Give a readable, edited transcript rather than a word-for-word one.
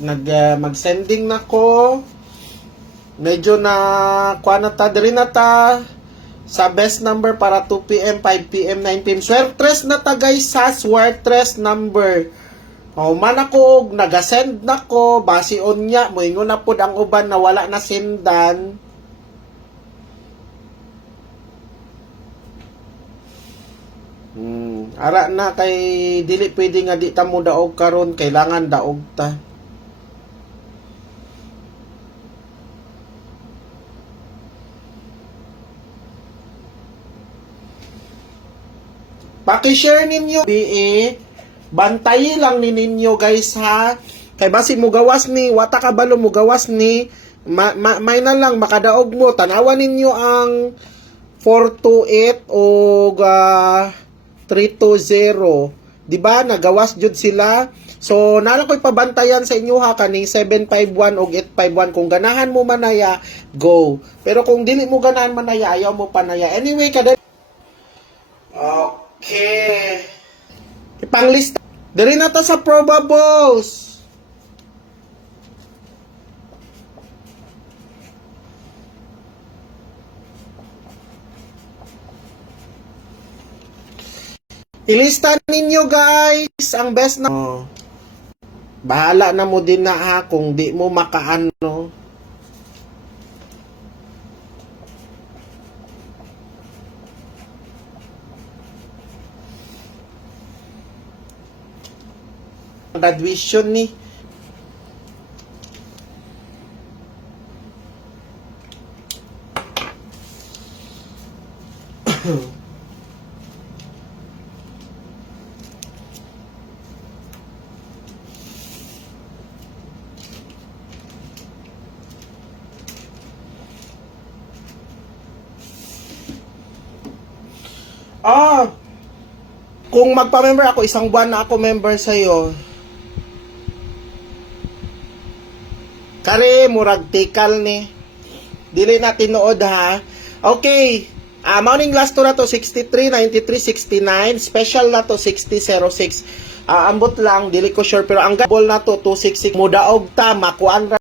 mag-sending na ko. Medyo na kuha na ta diri na ta sa best number para 2 PM, 5 PM, 9 PM. Swertres na ta guys sa swertres number. Man ako nagasend na ko base on nya moingon na pud ang uban na wala na sendan. Ara na kay dili pwede nga di ta mo daog karon, kailangan daog ta. Paki-share ninyo bantayi lang ni ninyo guys ha. Kay basi mo gawas ni wata ka balo mo gawas ni may na lang makadaog mo tanawan ninyo ang 428 o 320, di ba? Nagawas jud sila. So nala ko'y pabantayan sa inyo ha kaning 751 o 851 kung ganahan mo manaya, go. Pero kung dili mo ganahan manaya, ayaw mo panaya. Anyway, kada okay. Ipanglista. Diri na ta sa probables. Ilista ninyo guys ang best na bahala na mo din na ha kung di mo makaano. Graduation ni kung magpa-member ako, isang buwan na ako member sa'yo. Kare, murag tikal ni. Dili na tinuod ha. Okay. Morning last to na to, 63, 93, 69. Special na to, 60, 06. Ambot lang, dili ko sure. Pero ang gabol na to, 266. Mudaog ta, makuan